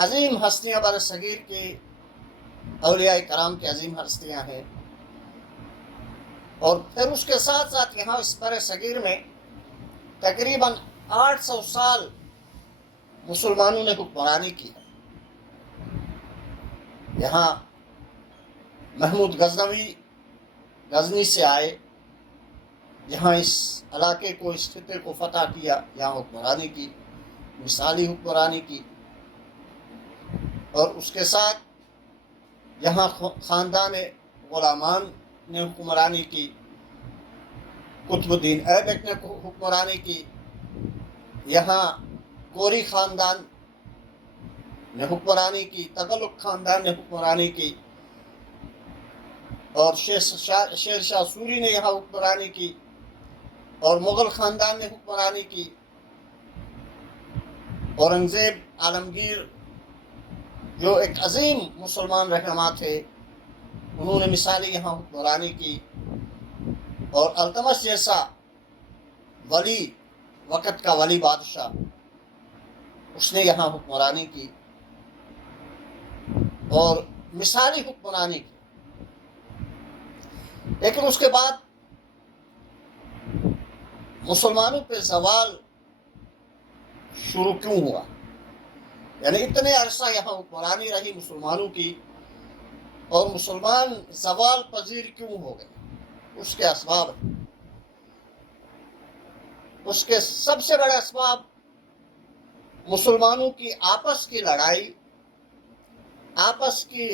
عظیم ہستیاں بر صغیر کے اولیاء کرام کی عظیم ہستیاں ہیں، اور پھر اس کے ساتھ ساتھ یہاں اس بر صغیر میں تقریباً 800 سال مسلمانوں نے حکمرانی کی ہے۔ یہاں محمود غزنی سے آئے، یہاں اس علاقے کو، اس خطے کو فتح کیا، یہاں حکمرانی کی، مثالی حکمرانی کی، اور اس کے ساتھ یہاں خاندان غلامان نے حکمرانی کی، قطب الدین ایبک نے حکمرانی کی، یہاں کوری خاندان نے حکمرانی کی، تغلق خاندان نے حکمرانی کی، اور شیر شاہ سوری نے یہاں حکمرانی کی، اور مغل خاندان نے حکمرانی کی، اورنگزیب عالمگیر جو ایک عظیم مسلمان رہنما تھے، انہوں نے مثالی یہاں حکمرانی کی، اور التمش جیسا ولی، وقت کا ولی بادشاہ، اس نے یہاں حکمرانی کی اور مثالی حکمرانی کی۔ لیکن اس کے بعد مسلمانوں پہ زوال شروع کیوں ہوا؟ یعنی اتنے عرصہ یہاں حکمرانی رہی مسلمانوں کی، اور مسلمان زوال پذیر کیوں ہو گئے؟ اس کے اسباب ہیں۔ اس کے سب سے بڑے اسباب مسلمانوں کی آپس کی لڑائی، آپس کی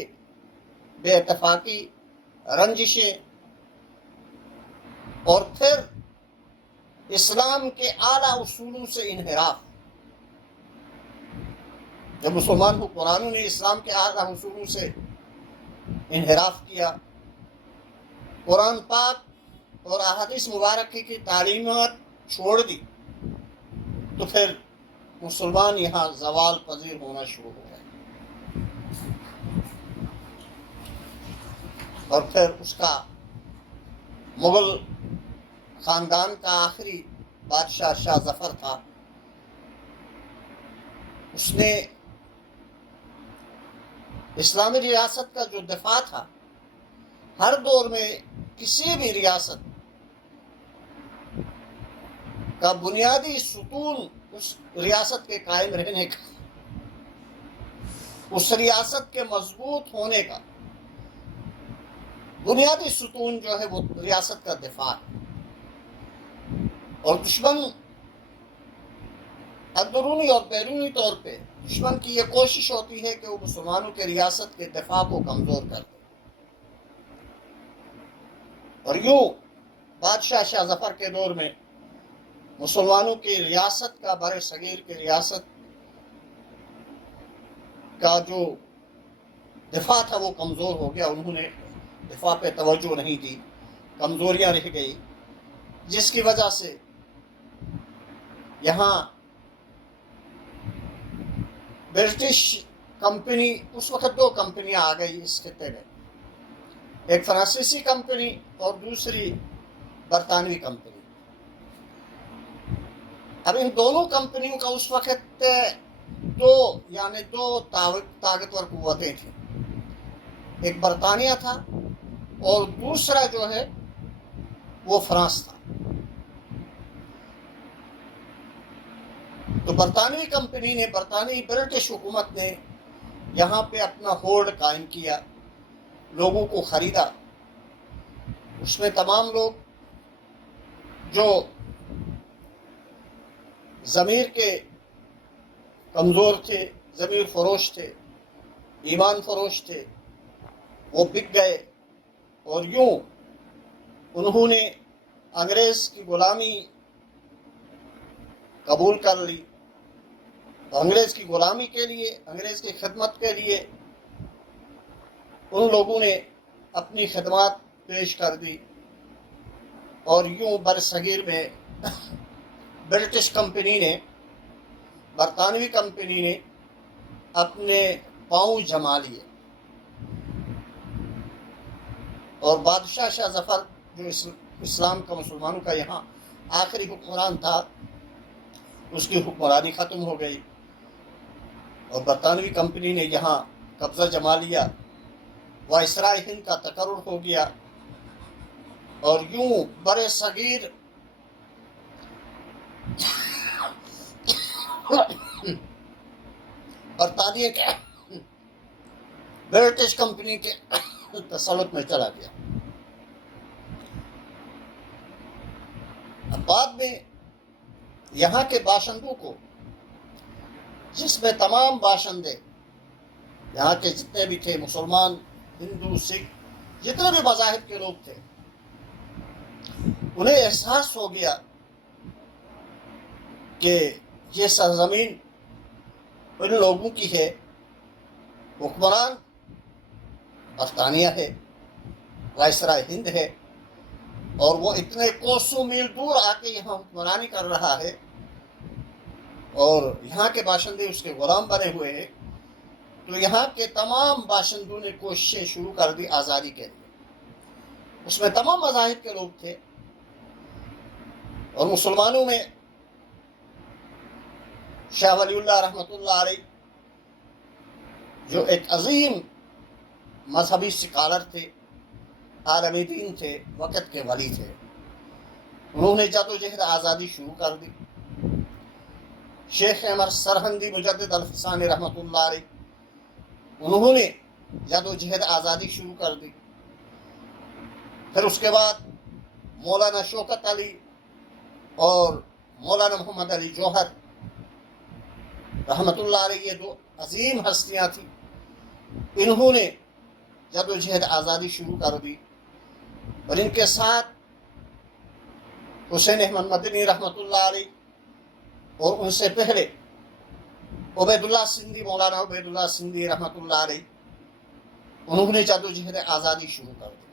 بے اتفاقی، رنجشیں، اور پھر اسلام کے اعلیٰ اصولوں سے انحراف۔ جب مسلمان حکمرانوں نے اسلام کے اعلیٰ اصولوں سے انحراف کیا، قرآن پاک اور احادیث مبارکہ کی تعلیمات چھوڑ دی، تو پھر مسلمان یہاں زوال پذیر ہونا شروع ہو گئے، اور پھر اس کا مغل خاندان کا آخری بادشاہ شاہ ظفر تھا، اس نے اسلامی ریاست کا جو دفاع تھا، ہر دور میں کسی بھی ریاست کا بنیادی ستون اس ریاست کے قائم رہنے کا، اس ریاست کے مضبوط ہونے کا بنیادی ستون جو ہے وہ ریاست کا دفاع ہے، اور دشمن اندرونی اور بیرونی طور پہ دشمن کی یہ کوشش ہوتی ہے کہ وہ مسلمانوں کے ریاست کے دفاع کو کمزور کر دے، اور یوں بادشاہ شاہ ظفر کے دور میں مسلمانوں کی ریاست کا، بر صغیر کی ریاست کا جو دفاع تھا وہ کمزور ہو گیا۔ انہوں نے دفاع پہ توجہ نہیں دی، کمزوریاں رہ گئی، جس کی وجہ سے یہاں برٹش کمپنی، اس وقت 2 کمپنیاں آ گئی اس خطے میں، ایک فرانسیسی کمپنی اور دوسری برطانوی کمپنی۔ اب ان دونوں کمپنیوں کا اس وقت دو طاقتور قوتیں تھیں، ایک برطانیہ تھا اور دوسرا جو ہے وہ فرانس تھا۔ تو برطانوی کمپنی نے، برطانوی برٹش حکومت نے یہاں پہ اپنا ہولڈ قائم کیا، لوگوں کو خریدا، اس میں تمام لوگ جو ضمیر کے کمزور تھے، ضمیر فروش تھے، ایمان فروش تھے، وہ بک گئے، اور یوں انہوں نے انگریز کی غلامی قبول کر لی، اور انگریز کی غلامی کے لیے، انگریز کی خدمت کے لیے ان لوگوں نے اپنی خدمات پیش کر دی، اور یوں برصغیر میں برٹش کمپنی نے، برطانوی کمپنی نے اپنے پاؤں جما لیے، اور بادشاہ شاہ ظفر جو اسلام کا، مسلمانوں کا یہاں آخری حکمران تھا، اس کی حکمرانی ختم ہو گئی، اور برطانوی کمپنی نے یہاں قبضہ جما لیا، وائسرائے ہند کا تقرر ہو گیا، اور یوں برے صغیر برطانیہ کے برٹش کمپنی کے تسلط میں چلا گیا۔ اب بعد میں یہاں کے باشندوں کو، جس میں تمام باشندے یہاں کے جتنے بھی تھے، مسلمان، ہندو، سکھ، جتنے بھی مذاہب کے لوگ تھے، انہیں احساس ہو گیا کہ یہ سرزمین ان لوگوں کی ہے، حکمران برطانیہ ہے، وائسرائے ہند ہے، اور وہ اتنے کوسوں میل دور آ کے یہاں حکمرانی کر رہا ہے، اور یہاں کے باشندے اس کے غلام بنے ہوئے ہیں۔ تو یہاں کے تمام باشندوں نے کوششیں شروع کر دی آزادی کے لیے۔ اس میں تمام مذاہب کے لوگ تھے، اور مسلمانوں میں شاہ ولی اللہ رحمۃ اللہ علیہ، جو ایک عظیم مذہبی سکالر تھے، عالم دین تھے، وقت کے ولی تھے، انہوں نے جدوجہد آزادی شروع کر دی۔ شیخ احمد سرہندی مجدد الفسانی رحمۃ اللہ علیہ، انہوں نے جدوجہد آزادی شروع کر دی۔ پھر اس کے بعد مولانا شوکت علی اور مولانا محمد علی جوہر رحمۃ اللہ علیہ، یہ دو عظیم ہستیاں تھیں، انہوں نے جدوجہد آزادی شروع کر دی، اور ان کے ساتھ حسین احمد مدنی رحمۃ اللہ علیہ، اور ان سے پہلے عبید اللہ سندھی، مولانا عبید اللہ سندھی رحمۃ اللہ علیہ، انہوں نے جدوجہد آزادی شروع کر دی۔